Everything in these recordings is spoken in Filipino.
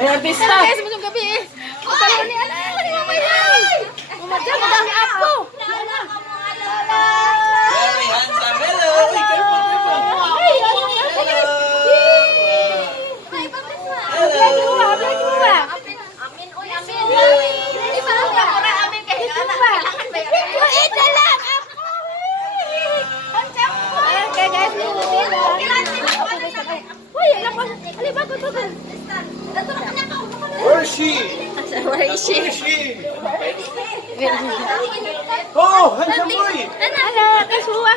May artista. Guys, magandang gabi eh. Magkaroon ni Ala. Ni Mama yan. Mama dyan, madami apo. Very handsome. Hello. Careful, careful. Ay, ano yan? Hello. Amin, uy, amin. Iba ang kamura, amin kayo. Wait na lang, ako. Ang champo. Okay, guys, uy, anak ko. Alibag ko to. Where is she? Where is she? Where is she? Oh, handsome boy. Ala, kasuwa.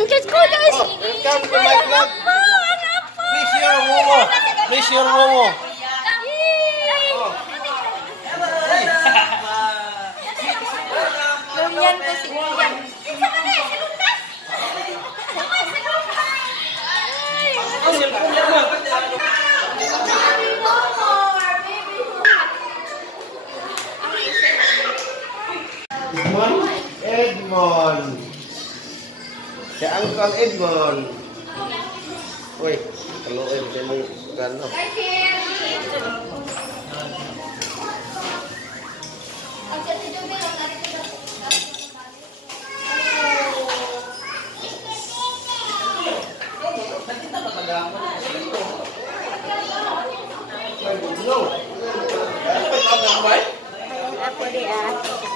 Diyos ko, guys. Welcome to my vlog. Anak po. Please your momo. Please your momo. Lumian ko si Lumian. Oh, cellphone niya ba? Edmond. Si Uncle Edmond. Uy, kaluin sa mong gano.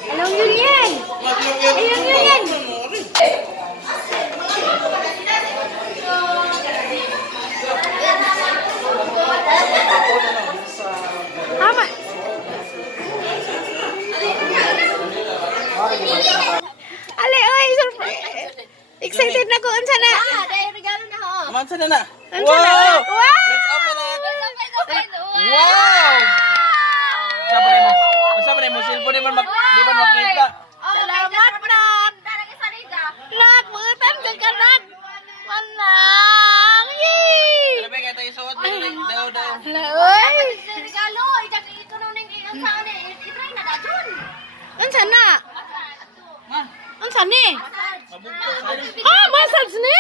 Hello, Yulian. Ayun, Yulian. Tama. Ale, oy, surprise. Excited na ko. Unsa na? Dahil regalo na ho. Mansa na na. Unsa na? Wow! Let's open it. Wow! Sabi na mo, cellphone di man makita. Salamat, Nak. Nak, buutan ka ka, Nak. Manang. Yee! Sabi ka tayo suot daw. Hala, oy. Regalo, ito nung saan eh. Itry na na dyan. Unsa na? Ma, Unsa ni? mabugto sa rin. Ah, massage ni?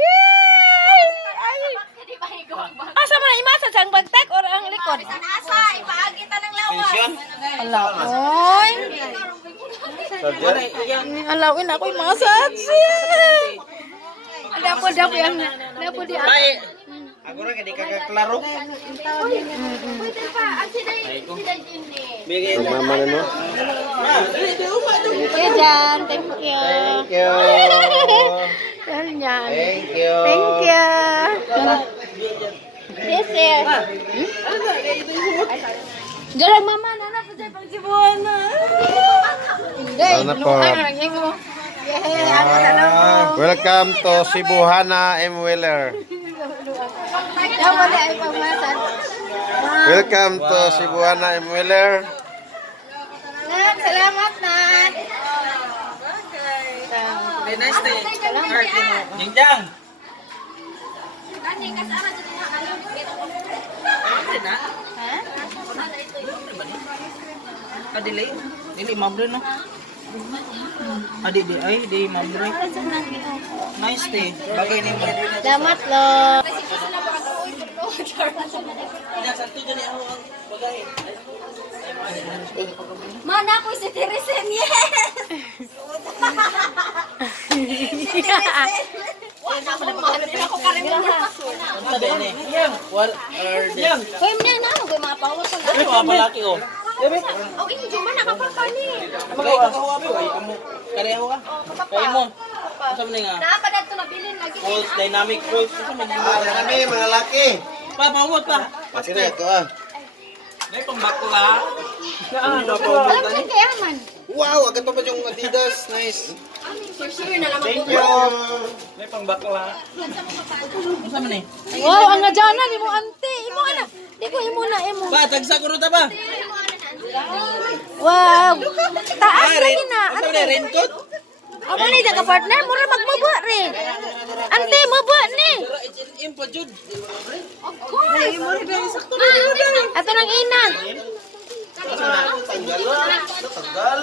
Yay! Ay. Asa man i-massage ang bagtak or ang likod? Asa, ipaagita ng lawas. Tension? Ala, oy. Surgeon? Alawin ako i-massage. Dapo yan. Dapo di ako. Ay, ako rin, hindi ka kaklaro. Pwede pa, ang sinay ini. Bigay na. Mama na no? Okay, Jan. Thank you. Thank you. Yan, Jan. Thank you. Thank you. Yes, sir. Jarang mama, nana po dyan pang sibuan na. Hindi, Sana po. Welcome to Cebuhana M. Wheeler. Ay pamasan. Welcome to Cebuhana M. Wheeler. Nak, salamat, Nak. Very nice day. Jingjang. Ani, kasama dyan nga kayo. Ano na? Ha? Adilay? Dili mabro no? Adi ay di mabro. Nice day. Bagay ni mo. Salamat, lo. Santo dali ako ang bagay. Mana ko si Teresen, yes! Ako karimunan. Ano din eh? What are the... Hoy, mna na ako mga pawos sa Ano mga malaki oh? Oh, ini cuma nakapapa ni. Bagay ka kahuwabi oh. Amo. Kareho ka? Kaya mo. Ano sa nga? Nakapadad ko nabilin lagi. Pulse, dynamic pulse. Ano sa mga kami, mga laki. Pa, pamot pa. Pasti na ito ah. May pambako ka? Alam ko kaya man. Wow, agad pa ba yung Adidas? Nice. For sure na naman Thank ko. you. May pangbakla. Ano sa man eh? Wow, ang ajana ni mo ante. Imo ana. Di ko imo na imo. Ba, tagsa ko ta ba? Wow. Taas lagi na. Ano sa raincoat? Amo ni jaga partner mura magmubo rin. Ante mubo ni. H&M pa jud. Of course. Ato nang ina. Tagal.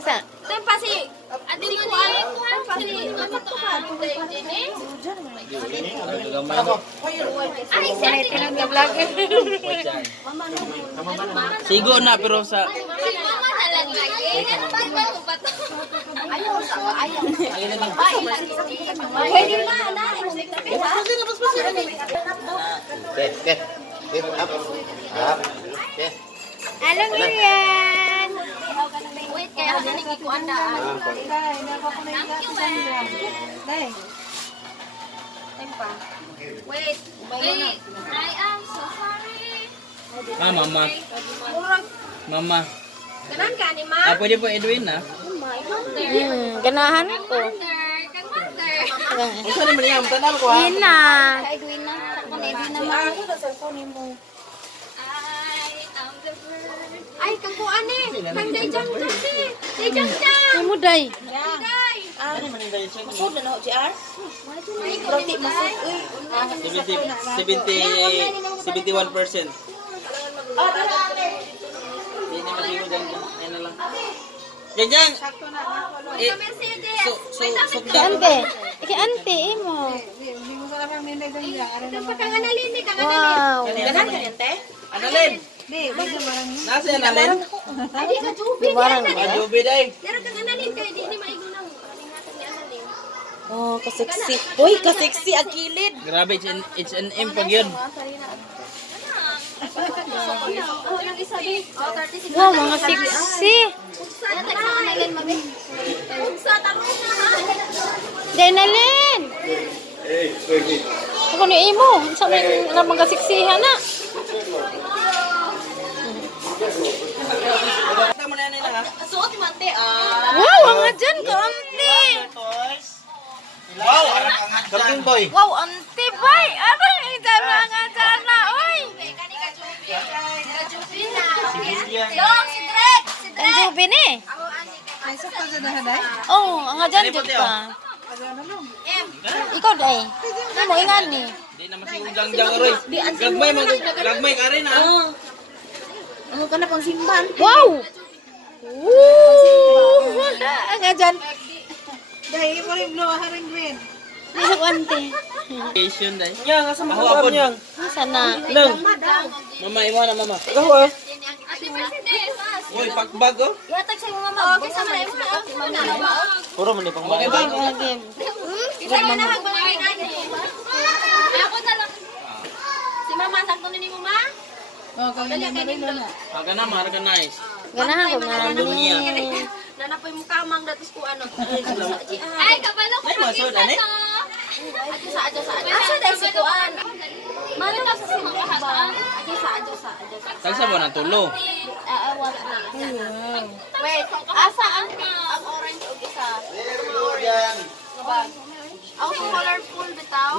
Asa? Tempa si Adili ko ay ko pa si ano to ka. Sigo na pero sa Alang yan. Wait, kaya ako naling ikuan na. Wait, I am so sorry. mama. Mama. Ganun ka ni Ma? Pwede po Edwin na. Ganahan ko. Isa naman yan, tanal ko Yun na. Edwin na. Sakto na Edwin na Ma. Ay, kakuan eh. Kang Dayjang si. Dayjang Jang. Ay mo, day. Day. Masud na ako, JR. Ay, kurti masud. 71%. Hindi na masigo dyan. Ayan na lang. Janjang! Ante. Iki ante, mo. Kang analin ni, kang analin. Wow. Ganan ka niyan, te? Annalyn! Nasa yan, Annalyn? Ay, di ka jubi. Barang. Majubi day. Meron kang analin kayo, di maigo ng ingatan ni analin. Oh, kasexy. Uy, kasexy ang kilid. Grabe, H&M pag yun. Wow, mga sexy. Denalyn. Ako ni imo, sa may mga seksihan na. Tama na yan nila, ha? Wow, ang dyan ko, ante. Wow! Garden boy! Wow, ante, bay. Aray, ito mga dyan na, uy. Ang jubi ni. Oh, ang dyan jud ka. Ikaw day. Imo ingan ni. Hindi na masiugang dyan, Aroy. Gagmay ka rin, ha? Ano ka na pang simban? Wow! Woo! Ang dyan. Dahil mo rin blue, haring green. Isa ko ante. Vacation, day. Yang, asa mo ka yang? Sana. Nang. Mama, iwan na, mama. Happy birthday! Uy, pakbag, oh. Yatag sa mga mama. Okay, sama na yung mga. Puro man pang bagay. Again. Isa ka na hagbangay natin. Ako talaga. Si mama, sakto na ni mo, ma? Dali ka ni Blue. Aga na, ma-organize. Ganahan ko na. Dunia. Nanapoy mo kamang datos ko ano. Ay, kabalo ko. Ay, masod, ane? Adyo sa. Asa dahil si Kuan? Mano na sa mga hasaan? Adyo sa. Sagsa mo ng tulo. Wala na. Wait, asa ang orange o isa? Ako colorful bitaw.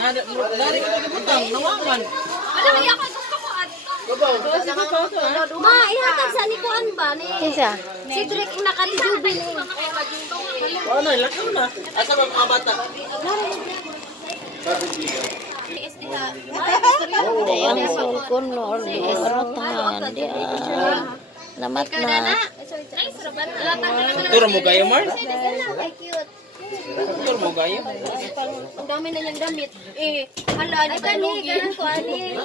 Dari ko pagkiputang, nawawan. Ano kaya ako gusto ko Ma, ihatag sa ni Kuan ba ni? Isa. Si Drake nakalijubi ni. Ano, lakaw na. Asa ba mga bata? Day ang sulkon no. Ano tahan. Di lamat na. Turo mo kayo, Mars? Ay, cute. Turo mo kayo? Ang dami na niyang damit. Hala, di ba lugi? Ko ani.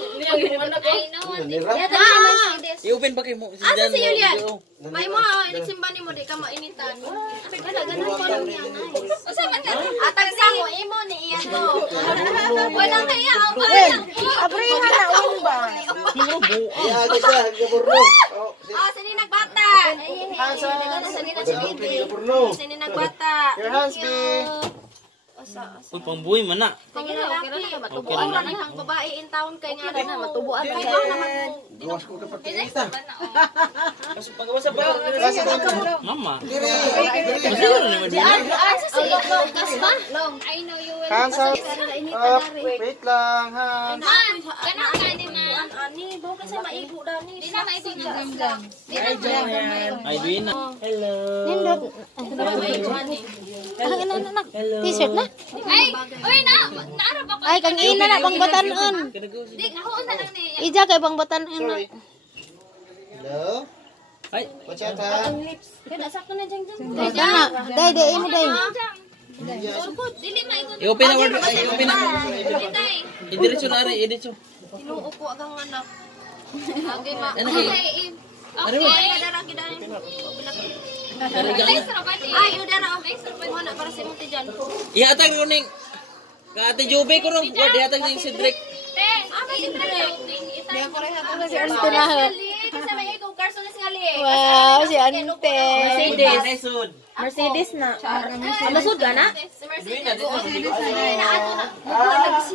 I-open pa kayo mo. Asa si Julian? May mo, nagsimba ni mo, di ka mainitan. Ganun ko niya, nice. O saan ka? Atag sa mo, imo ni iyan mo. Walang kaya, ang kaya. Abrihan na uling ba? Sini nagbata. Sini nagbata. Your hands, be. Uy, pangbuhay man na. Sige na, okay na matubuan na ang babae in town kay nga na matubuan kay naman. Gawas ko kapag kinita. Pagawa sa bago. Mama. Masiro naman din. Asa si Long. I know you will. Hands up. Up. Wait lang, hands. Man, kanang ka ni man. Ani, bawa kasi maibo daw ni. Di na maibo niya. Ay, Duin na. Hello. Nindot. T-shirt na. Ay, oy na, naarap ako. Ay, kang ina na pang batanon. Di, ako na lang ni. Ija kay pang batanon na. Hello? Ay. Watch out, ha? Kaya sakto na jang jang. Ay, kana. Day, imo day. Surkot, dili maikot. I-open na order. I-open na. Dili tay. Idiretso na rin. Idiretso. Tinuupo agang anak. Okay, ma. Ano kayo? Okay, dara gidari. Ay, dara. Mo na para sa imong tiyan. Ihatag ko ning. Kaate Jube ko ron. Word, ihatag ning si Drake. Te, si Drake. Si Ante na. Kasi may ikaw Carson na singali. Wow, si Ante. Mercedes na. Masud ka na?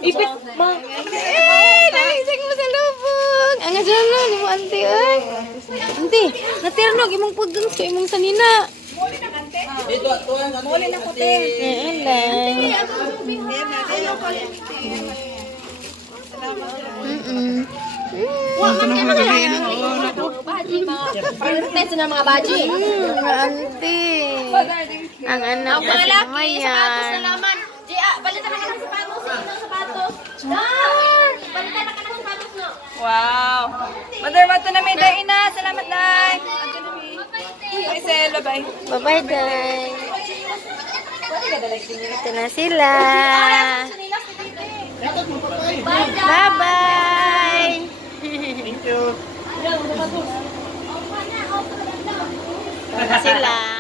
Ipit ma. Nagising mo sa lubong. Ang asalan mo, Ante, ay. Ante, natirnog imong paggang sa imong sanina. Dito, tuwan. Muli na ko, te. Test na mga baji. Ante. Ang anak Ang kasi lalaki, mo sapatos na yan. laman. Balitan na ka ng sapatos. Sino sapatos? Balitan na ka ng sapatos, no? Wow. Mother, mato na may day na. Salamat, Day. Ay, Selo, bye. Bye-bye, Day. Ito na sila. Bye-bye. Thank you. Ito na sila.